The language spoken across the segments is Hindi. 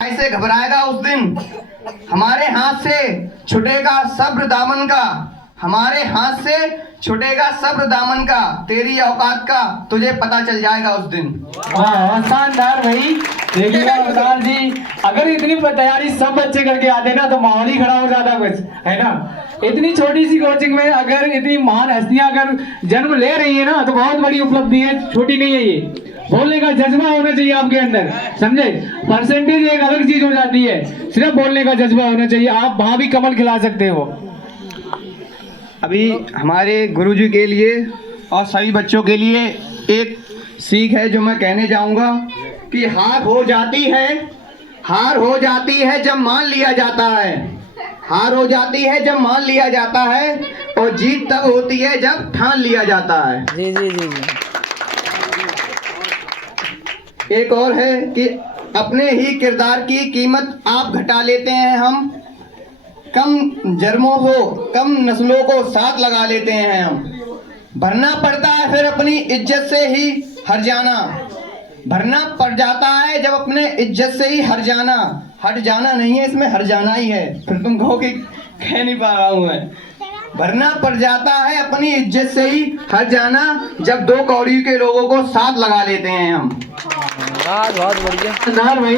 ऐसे घबराएगा उस दिन हमारे हाथ से छुटेगा सब्र दामन का, हमारे हाथ से छुटेगा सब्र दामन का, तेरी औकात का तुझे पता चल जाएगा उस दिन। वाह शानदार भाई। देखिएगा अवतार जी, अगर इतनी तैयारी सब बच्चे करके आते ना तो माहौल ही खड़ा हो जाता कुछ, है ना। इतनी छोटी सी कोचिंग में अगर इतनी महान हस्तियां अगर जन्म ले रही है ना तो बहुत बड़ी उपलब्धि है, छोटी नहीं है ये। बोलने का जज्बा होना चाहिए आपके अंदर, समझे। परसेंटेज एक अलग चीज हो जाती है, सिर्फ बोलने का जज्बा होना चाहिए। आप वहां भी कमल खिला सकते हो। अभी हमारे गुरुजी के लिए और सभी बच्चों के लिए एक सीख है जो मैं कहने जाऊंगा कि हार हो जाती है जब मान लिया जाता है, हार हो जाती है जब मान लिया जाता है, और जीत तब होती है जब ठान लिया जाता है। जी जी जी जी। एक और है कि अपने ही किरदार की कीमत आप घटा लेते हैं हम, कम जन्मों को कम नस्लों को साथ लगा लेते हैं हम। भरना पड़ता है फिर अपनी इज्जत से ही हर जाना, भरना पड़ जाता है जब अपने इज्जत से ही हट जाना नहीं है, इसमें हर जाना ही है। फिर तुम कहो कि कह नहीं पा रहा हूँ मैं। भरना पड़ जाता है अपनी इज्जत से ही हट जाना जब दो कौड़ी के लोगों को साथ लगा लेते हैं हम। बहुत बढ़िया शानदार भाई।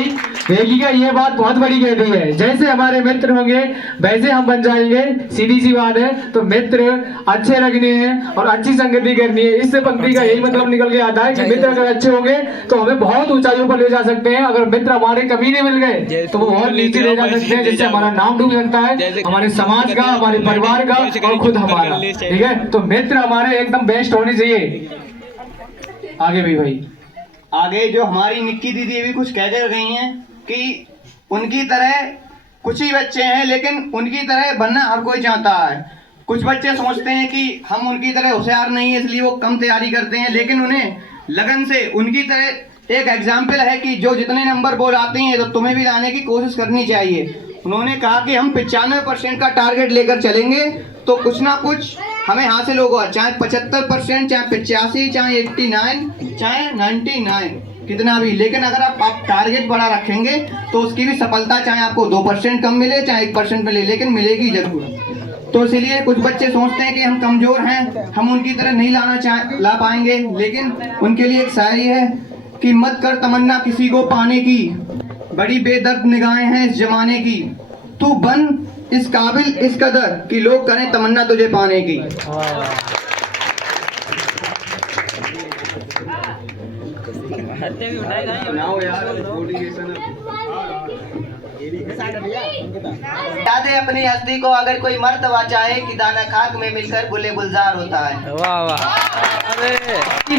देखिएगा ये बात बहुत बड़ी कह दी है, जैसे हमारे मित्र होंगे वैसे हम बन जाएंगे, सीधी सी बात है। तो मित्र अच्छे रखने हैं और अच्छी संगति करनी है। इससे पंक्ति का यही मतलब निकल के आता है कि मित्र अगर अच्छे होंगे तो हमें बहुत ऊंचाइयों पर ले जा सकते हैं। अगर मित्र हमारे कमीने मिल गए तो वो बहुत नीचे ले जा सकते हैं, जिससे हमारा नाम डूब सकता है, हमारे समाज का, हमारे परिवार का और खुद हमारा। ठीक है, तो मित्र हमारे एकदम बेस्ट होने चाहिए। आगे भी भाई, आगे जो हमारी निक्की दीदी भी कुछ कह कर गई हैं कि उनकी तरह कुछ ही बच्चे हैं लेकिन उनकी तरह बनना हर कोई चाहता है। कुछ बच्चे सोचते हैं कि हम उनकी तरह होशियार नहीं है इसलिए वो कम तैयारी करते हैं, लेकिन उन्हें लगन से उनकी तरह एक एग्जाम्पल है कि जो जितने नंबर बोल आते हैं तो तुम्हें भी लाने की कोशिश करनी चाहिए। उन्होंने कहा कि हम 95% का टारगेट लेकर चलेंगे तो कुछ ना कुछ हमें हासिल होगा, चाहे 75%, चाहे 85, चाहे 89, चाहे 99, कितना भी। लेकिन अगर आप टारगेट बड़ा रखेंगे तो उसकी भी सफलता चाहे आपको 2% कम मिले चाहे 1% मिले, लेकिन मिलेगी जरूर। तो इसीलिए कुछ बच्चे सोचते हैं कि हम कमजोर हैं, हम उनकी तरह नहीं ला पाएंगे। लेकिन उनके लिए एक शायरी है कि मत कर तमन्ना किसी को पाने की, बड़ी बेदर्द निगाहें हैं इस जमाने की, तू बन इस काबिल इस कदर कि लोग करें तमन्ना तुझे पाने की। याद है अपनी हस्ती को अगर कोई मर्तबा चाहे कि दाना खाक में मिलकर गुले गुलजार होता है। वाह वाह। अरे